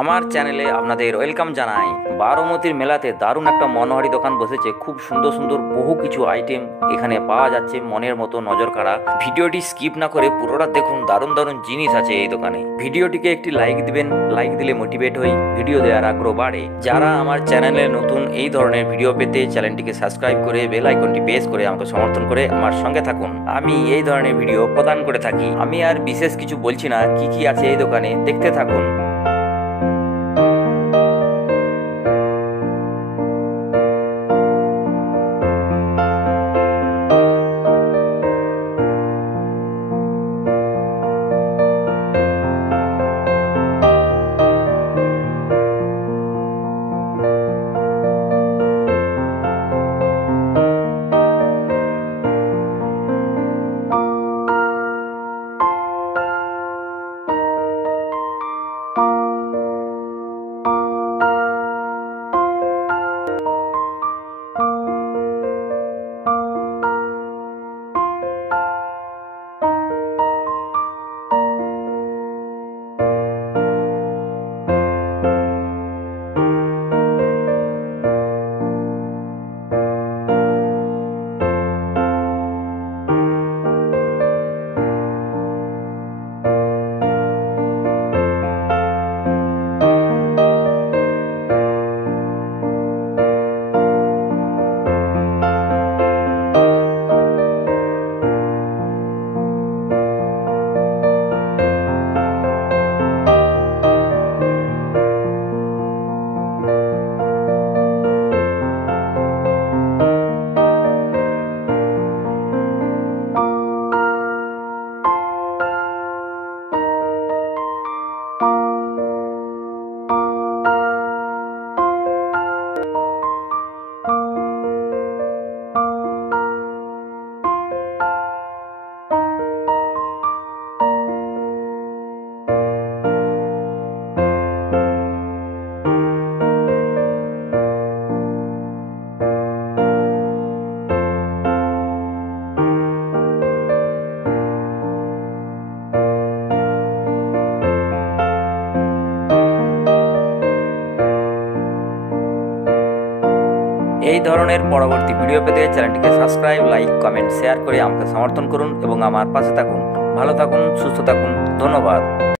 আমার চ্যানেলে আপনাদের ওয়েলকাম জানাই। বারোমতির মেলাতে দারুণ একটা মনোহারী দোকান বসেছে। খুব সুন্দর সুন্দর বহু কিছু আইটেম এখানে পাওয়া যাচ্ছে, মনের মতো নজর কাড়া। ভিডিওটি স্কিপ না করে পুরোটা দেখুন, দারুণ দারুণ জিনিস আছে এই দোকানে। ভিডিওটিকে একটি লাইক দিবেন, লাইক দিলে মোটিভেট হই, ভিডিও দেওয়ার আগ্রহ বাড়ে। যারা আমার চ্যানেলে নতুন এই ধরনের ভিডিও পেতে চ্যানেলটিকে সাবস্ক্রাইব করে বেল আইকনটি প্রেস করে আমাকে সমর্থন করে আমার সঙ্গে থাকুন। আমি এই ধরনের ভিডিও প্রদান করে থাকি। আমি আর বিশেষ কিছু বলছি না, কি কি আছে এই দোকানে দেখতে থাকুন। এই ধরনের পরবর্তী ভিডিও পেতে চ্যানেলটিকে সাবস্ক্রাইব, লাইক, কমেন্ট, শেয়ার করে আমাকে সমর্থন করুন এবং আমার পাশে থাকুন। ভালো থাকুন, সুস্থ থাকুন। ধন্যবাদ।